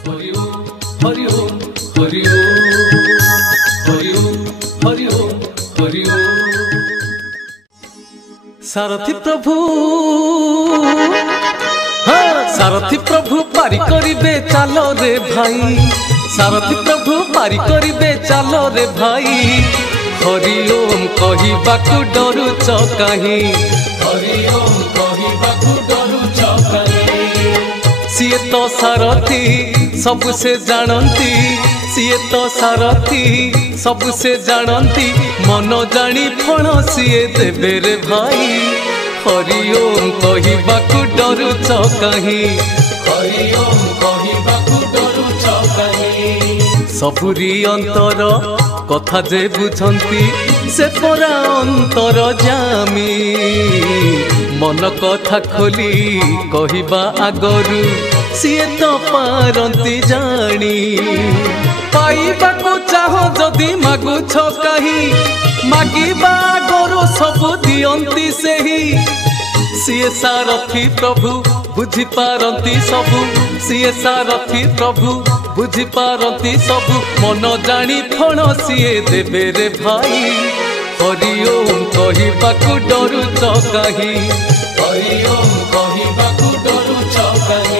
हरि ओम हरि ओम हरि ओम हरि ओम हरि ओम हरि ओम। सारथी प्रभु हाँ सारथी प्रभु पारी करिबे चालो रे भाई, सारथी प्रभु पारी करिबे चालो रे भाई। हरि ओम कहिबाकु डरुच काहीं, हरि ओम कहिबाकु डरुच काहीं। सिए तो सारथी सब से जानती, सिए तो सारथी सब से जानती, मन जानी फण सिए देबे रे भाई। हरि ओम कहिबाकु डरुच काहीं, हरि ओम कहिबाकु डरुच काहीं। सबुरी अंतर कथा जे बुझंती से परा अंतर जामी, मन कथा खोली कहिबा आगरु सिए तो पारंती जानी। पाइबाकु चाह जदि मागुछ काहीं, मागिबा आगरु सब दियंती सेही। सिए सारथी प्रभु बुझी पारंती सबु, सिए सारथी प्रभु बुझी पारंती सबु, मन जानी फण सिए देबे रे भाई। हरि ओम कहिबाकु डरुच काहीं, हरि ओम कहिबाकु डरुच काहीं।